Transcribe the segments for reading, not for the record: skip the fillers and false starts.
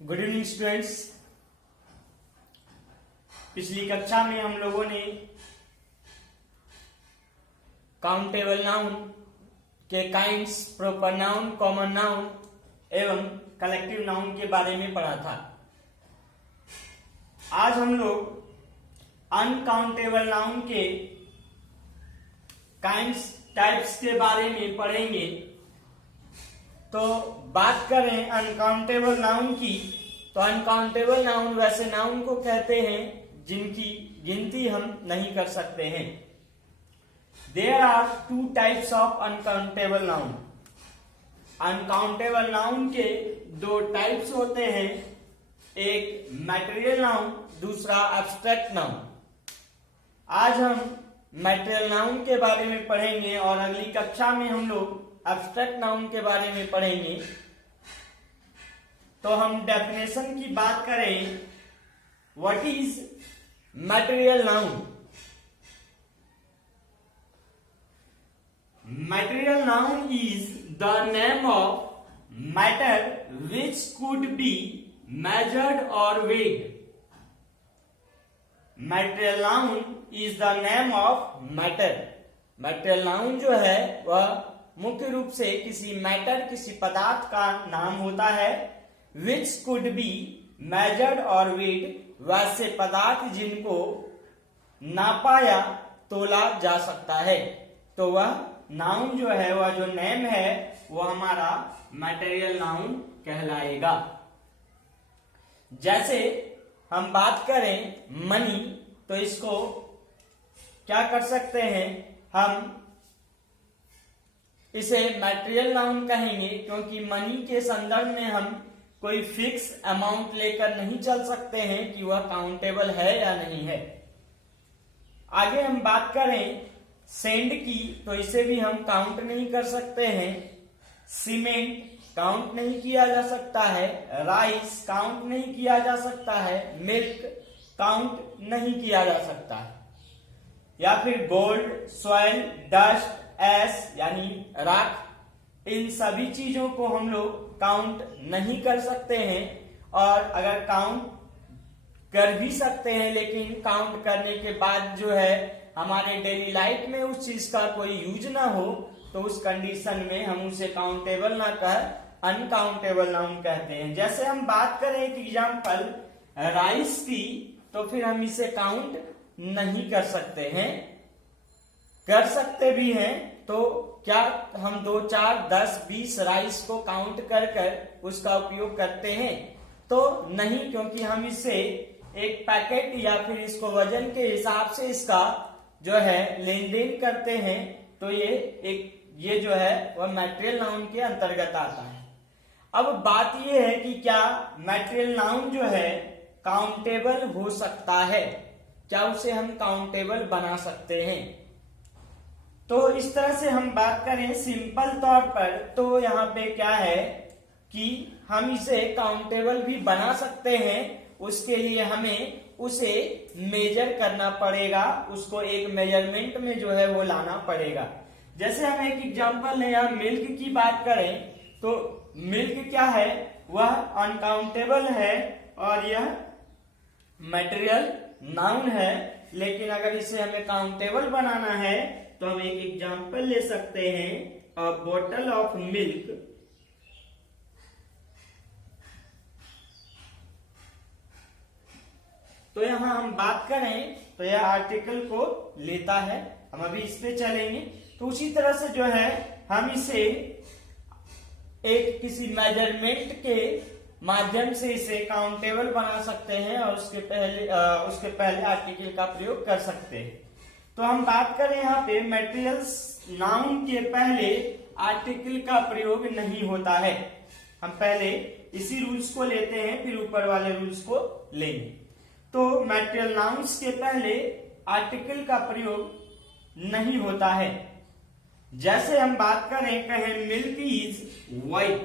Good evening students. पिछली कक्षा में हम लोगों ने काउंटेबल नाउन के kinds, proper noun, common noun एवं कलेक्टिव नाउन के बारे में पढ़ा था। आज हम लोग अनकाउंटेबल नाउन के काइंड्स, टाइप्स के बारे में पढ़ेंगे। तो बात करें अनकाउंटेबल नाउन की, तो अनकाउंटेबल नाउन वैसे नाउन को कहते हैं जिनकी गिनती हम नहीं कर सकते हैं। There are two types of uncountable noun. Uncountable noun के दो टाइप्स होते हैं, एक मैटेरियल नाउन, दूसरा एब्स्ट्रैक्ट नाउन। आज हम मैटेरियल नाउन के बारे में पढ़ेंगे और अगली कक्षा में हम लोग एब्स्ट्रैक्ट नाउन के बारे में पढ़ेंगे। तो हम डेफिनेशन की बात करें, what is material noun? Material noun is the name of matter which could be measured or weighed. Material noun is the name of matter. Material noun जो है वह मुख्य रूप से किसी मैटर, किसी पदार्थ का नाम होता है। विच कुड बी मेजर्ड और वेड, वैसे पदार्थ जिनको नापा या तोला जा सकता है। तो वह नाउन जो है, वह जो नेम है, वह हमारा मैटेरियल नाउन कहलाएगा। जैसे हम बात करें मनी, तो इसको क्या कर सकते हैं, हम इसे मैटेरियल नाउन कहेंगे, क्योंकि मनी के संदर्भ में हम कोई फिक्स अमाउंट लेकर नहीं चल सकते हैं कि वह काउंटेबल है या नहीं है। आगे हम बात करें सेंड की, तो इसे भी हम काउंट नहीं कर सकते हैं। सीमेंट काउंट नहीं किया जा सकता है, राइस काउंट नहीं किया जा सकता है, मिल्क काउंट नहीं किया जा सकता है, या फिर गोल्ड, सॉइल, डस्ट, एस यानी राख, इन सभी चीजों को हम लोग काउंट नहीं कर सकते हैं। और अगर काउंट कर भी सकते हैं, लेकिन काउंट करने के बाद जो है हमारे डेली लाइफ में उस चीज का कोई यूज ना हो, तो उस कंडीशन में हम उसे काउंटेबल ना कर अनकाउंटेबल नाउन कहते हैं। जैसे हम बात करें एक एग्जांपल राइस की, तो फिर हम इसे काउंट नहीं कर सकते हैं। कर सकते भी हैं तो क्या हम 2, 4, 10, 20 राइस को काउंट कर कर उसका उपयोग करते हैं? तो नहीं, क्योंकि हम इसे एक पैकेट या फिर इसको वजन के हिसाब से इसका जो है लेन देन करते हैं। तो ये जो है वह मैटेरियल नाउन के अंतर्गत आता है। अब बात यह है कि क्या मैटेरियल नाउन जो है काउंटेबल हो सकता है? क्या उसे हम काउंटेबल बना सकते हैं? तो इस तरह से हम बात करें सिंपल तौर पर, तो यहाँ पे क्या है कि हम इसे काउंटेबल भी बना सकते हैं। उसके लिए हमें उसे मेजर करना पड़ेगा, उसको एक मेजरमेंट में जो है वो लाना पड़ेगा। जैसे हम एक एग्जांपल लें, यहाँ मिल्क की बात करें, तो मिल्क क्या है, वह अनकाउंटेबल है और यह मैटेरियल नाउन है। लेकिन अगर इसे हमें काउंटेबल बनाना है तो हम एक एग्जांपल ले सकते हैं, अ बॉटल ऑफ मिल्क। तो यहां हम बात करें तो यह आर्टिकल को लेता है, हम अभी इस पे चलेंगे। तो उसी तरह से जो है हम इसे एक किसी मेजरमेंट के माध्यम से इसे काउंटेबल बना सकते हैं और उसके पहले आर्टिकल का प्रयोग कर सकते हैं। तो हम बात करें यहाँ पे मैटेरियल्स नाउन के पहले आर्टिकल का प्रयोग नहीं होता है। हम पहले इसी रूल्स को लेते हैं, फिर ऊपर वाले रूल्स को लेंगे। तो मैटेरियल नाउन्स के पहले आर्टिकल का प्रयोग नहीं होता है। जैसे हम बात करें, कहें मिल्क इज व्हाइट,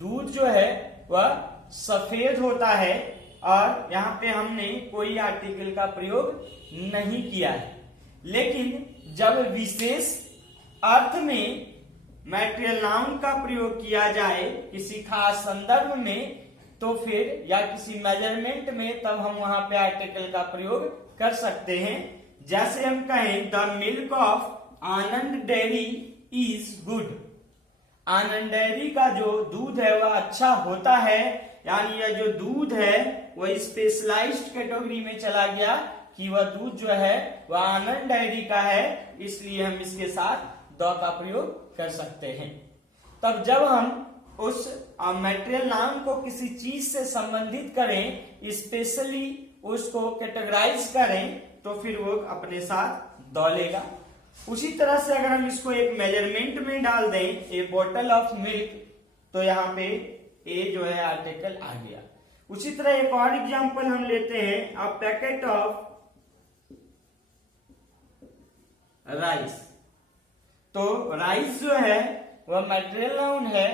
दूध जो है वह सफेद होता है, और यहाँ पे हमने कोई आर्टिकल का प्रयोग नहीं किया है। लेकिन जब विशेष अर्थ में मैटेरियल नाउन का प्रयोग किया जाए किसी खास संदर्भ में, तो फिर या किसी मेजरमेंट में, तब हम वहां पे आर्टिकल का प्रयोग कर सकते हैं। जैसे हम कहें the milk of Anand dairy is good, Anand dairy का जो दूध है वह अच्छा होता है, यानी यह जो दूध है वह स्पेशलाइज्ड कैटेगरी में चला गया कि वह दूध जो है वह आनंद डेयरी का है, इसलिए हम इसके साथ द का प्रयोग कर सकते हैं। तब जब हम उस मटेरियल नाउन को किसी चीज से संबंधित करें, स्पेशली उसको कैटेगराइज करें, तो फिर वो अपने साथ द लेगा। उसी तरह से अगर हम इसको एक मेजरमेंट में डाल दें, ए बोतल ऑफ मिल्क, तो यहाँ पे ए जो है आर्टिकल आ गया। उसी तरह एक और एग्जांपल हम लेते हैं, अ पैकेट ऑफ राइस, तो राइस जो है वह मटेरियल नाउन है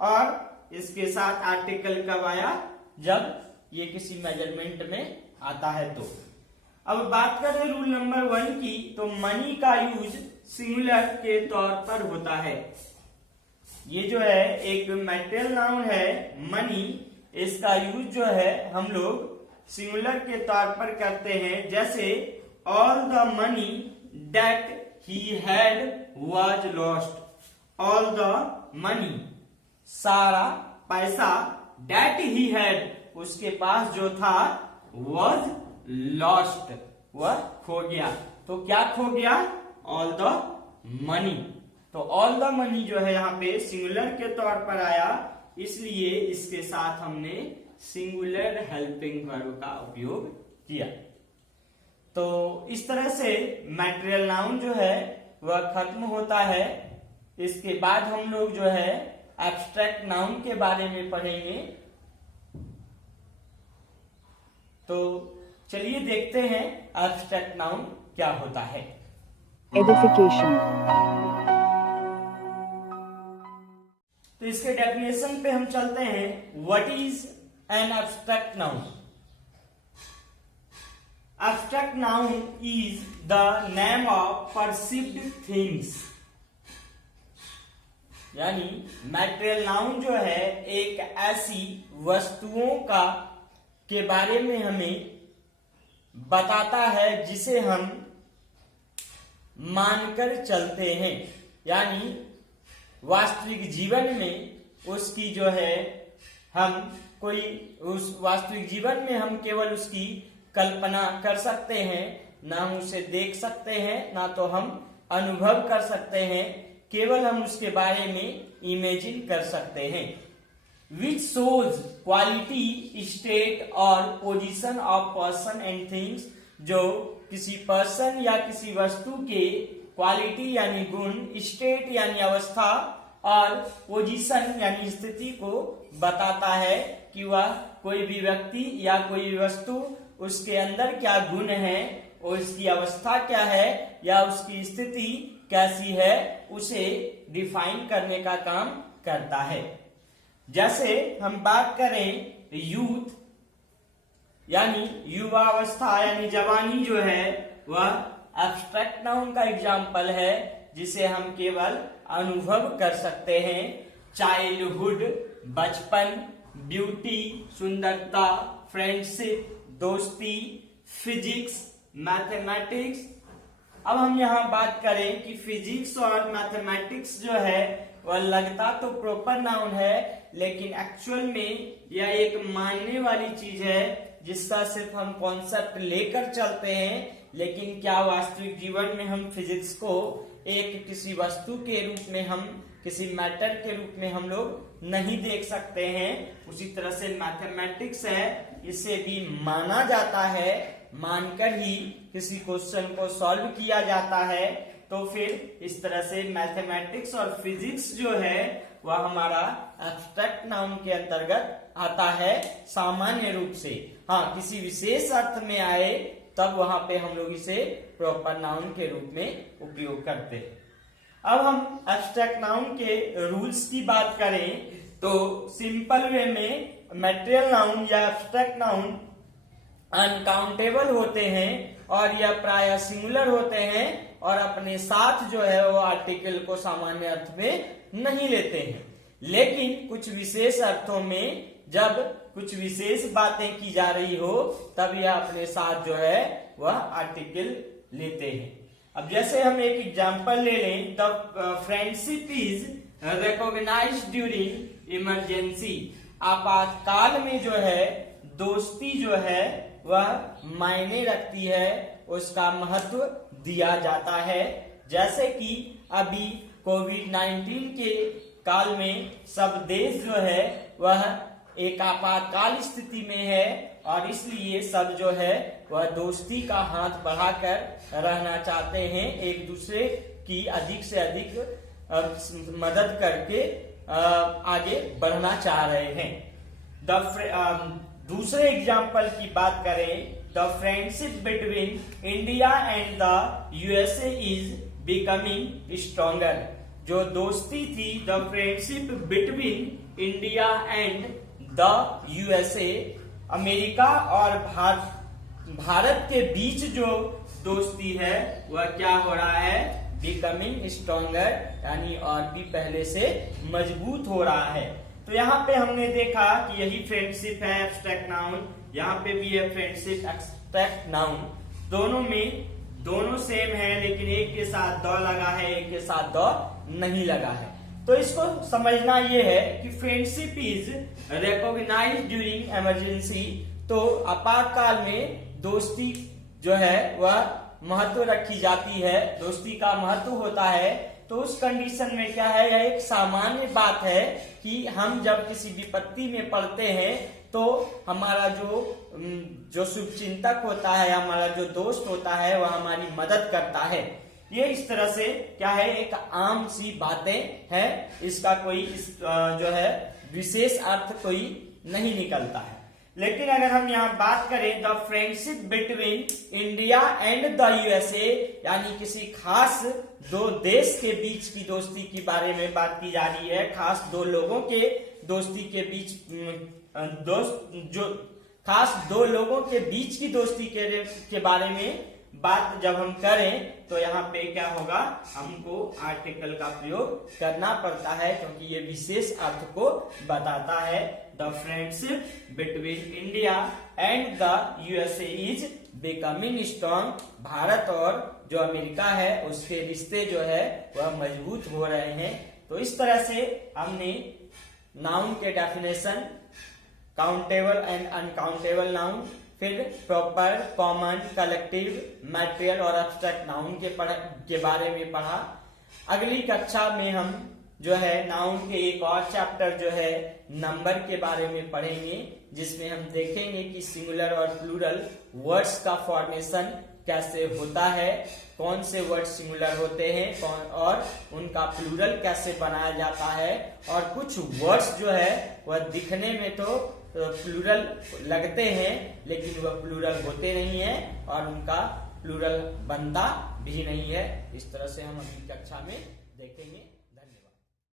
और इसके साथ आर्टिकल कब आया, जब ये किसी मेजरमेंट में आता है। तो अब बात करें रूल नंबर 1 की, तो मनी का यूज सिंगुलर के तौर पर होता है। ये जो है एक मटेरियल नाउन है मनी, इसका यूज जो है हम लोग सिंगुलर के तौर पर करते हैं। जैसे all the money that he had was lost, all the money सारा पैसा, दैट ही हैड उसके पास जो था, वाज लॉस्ट वह खो गया। तो क्या खो गया, ऑल द मनी। तो ऑल द मनी जो है यहाँ पे सिंगुलर के तौर पर आया, इसलिए इसके साथ हमने सिंगुलर हेल्पिंग वर्ब का उपयोग किया। तो इस तरह से मटेरियल नाउन जो है वह खत्म होता है। इसके बाद हम लोग जो है एब्स्ट्रैक्ट नाउन के बारे में पढ़ेंगे। तो चलिए देखते हैं एब्स्ट्रैक्ट नाउन क्या होता है। एडिफिकेशन। तो इसके डेफिनेशन पे हम चलते हैं। What is an abstract noun? Abstract noun is the name of perceived things, यानी मटेरियल नाउन जो है एक ऐसी वस्तुओं का के बारे में हमें बताता है जिसे हम मानकर चलते हैं, यानी वास्तविक जीवन में उसकी जो है हम कोई उस वास्तविक जीवन में हम केवल उसकी कल्पना कर सकते हैं, ना हम उसे देख सकते हैं, ना तो हम अनुभव कर सकते हैं, केवल हम उसके बारे में इमेजिन कर सकते हैं। Which shows quality, state और position of person and things, जो किसी पर्सन या किसी वस्तु के क्वालिटी यानी गुण, स्टेट यानी अवस्था और पोजीशन यानी स्थिति को बताता है कि वह कोई भी व्यक्ति या कोई भी वस्तु उसके अंदर क्या गुण है और उसकी अवस्था क्या है या उसकी स्थिति कैसी है, उसे डिफाइन करने का काम करता है। जैसे हम बात करें यूथ यानी युवा अवस्था यानी जवानी जो है वह एब्स्ट्रैक्ट नाउन का एग्जाम्पल है जिसे हम केवल अनुभव कर सकते हैं। चाइल्डहुड बचपन, ब्यूटी सुंदरता, फ्रेंडशिप दोस्ती, फिजिक्स मैथमेटिक्स। अब हम यहाँ बात करें कि फिजिक्स और मैथमेटिक्स जो है वह लगता तो प्रॉपर नाउन है, लेकिन एक्चुअल में यह एक मानने वाली चीज है जिसका सिर्फ हम कॉन्सेप्ट लेकर चलते हैं, लेकिन क्या वास्तविक जीवन में हम फिजिक्स को एक किसी वस्तु के रूप में, हम किसी मैटर के रूप में हम लोग नहीं देख सकते हैं। उसी तरह से मैथमेटिक्स है, इसे भी माना जाता है, मानकर ही किसी क्वेश्चन को सॉल्व किया जाता है। तो फिर इस तरह से मैथमेटिक्स और फिजिक्स जो है वह हमारा एब्स्ट्रैक्ट नाउन के अंतर्गत आता है सामान्य रूप से। हाँ, किसी विशेष अर्थ में आए तब वहां पे हम लोग इसे प्रॉपर नाउन के रूप में उपयोग करते हैं। अब हम एब्स्ट्रैक्ट नाउन के रूल्स की बात करें तो सिंपल वे में मटेरियल नाउन या एब्स्ट्रैक्ट नाउन अनकाउंटेबल होते हैं और यह प्रायः सिंगुलर होते हैं और अपने साथ जो है वो आर्टिकल को सामान्य अर्थ में नहीं लेते हैं, लेकिन कुछ विशेष अर्थों में जब कुछ विशेष बातें की जा रही हो तब यह अपने साथ जो है वह आर्टिकल लेते हैं। अब जैसे हम एक एग्जांपल ले लें, the friendship is recognised during emergency. आपातकाल में जो है दोस्ती जो है वह मायने रखती है, उसका महत्व दिया जाता है। जैसे कि अभी कोविड-19 के काल में सब देश जो है वह एक आपातकाल स्थिति में है और इसलिए सब जो है वह दोस्ती का हाथ बढ़ाकर रहना चाहते हैं, एक दूसरे की अधिक से अधिक मदद करके आगे बढ़ना चाह रहे हैं। दूसरे एग्जाम्पल की बात करें, the friendship between India and the USA is becoming stronger. जो दोस्ती थी, the friendship between India and the USA, America और भारत के बीच जो दोस्ती है वह क्या हो रहा है, बिकमिंग स्ट्रॉन्गर, यानी और भी पहले से मजबूत हो रहा है। तो यहाँ पे हमने देखा कि यही फ्रेंडशिप है एब्स्ट्रैक्ट नाउन, यहाँ पे भी है फ्रेंडशिप एब्स्ट्रैक्ट नाउन। दोनों सेम है, लेकिन एक के साथ द लगा है, एक के साथ द नहीं लगा है। तो इसको समझना ये है कि friendship is recognised during emergency. तो आपातकाल में दोस्ती जो है वह महत्व रखी जाती है, दोस्ती का महत्व होता है। तो उस कंडीशन में क्या है, यह एक सामान्य बात है कि हम जब किसी विपत्ति में पड़ते हैं तो हमारा जो शुभचिंतक होता है, हमारा जो दोस्त होता है वह हमारी मदद करता है। ये इस तरह से क्या है, एक आम सी बातें हैं, इसका कोई जो है विशेष अर्थ कोई नहीं निकलता है। लेकिन अगर हम यहाँ बात करें the friendship between India and the USA, यानी किसी खास दो देश के बीच की दोस्ती के बारे में बात की जा रही है, खास दो लोगों के दोस्ती के बीच खास दो लोगों के बीच की दोस्ती के बारे में बात जब हम करें तो यहाँ पे क्या होगा, हमको आर्टिकल का प्रयोग करना पड़ता है क्योंकि ये विशेष अर्थ को बताता है। The friendship between India and the USA is becoming strong. Bharat और जो अमेरिका है उसके रिश्ते जो है वह मजबूत हो रहे हैं। तो इस तरह से हमने नाउन के definition, countable and uncountable noun, फिर प्रॉपर, कॉमन, कलेक्टिव, मैटेरियल और एब्स्ट्रैक्ट नाउन के बारे में पढ़ा। अगली कक्षा में हम जो है नाउन के एक और चैप्टर जो है नंबर के बारे में पढ़ेंगे, जिसमें हम देखेंगे कि सिंगुलर और प्लूरल वर्ड्स का फॉर्मेशन कैसे होता है, कौन से वर्ड सिंगुलर होते हैं और उनका प्लूरल कैसे बनाया जाता है, और कुछ वर्ड्स जो है वह दिखने में तो प्लूरल लगते हैं लेकिन वह प्लूरल होते नहीं हैं और उनका प्लूरल बनता भी नहीं है। इस तरह से हम अगली कक्षा में देखेंगे।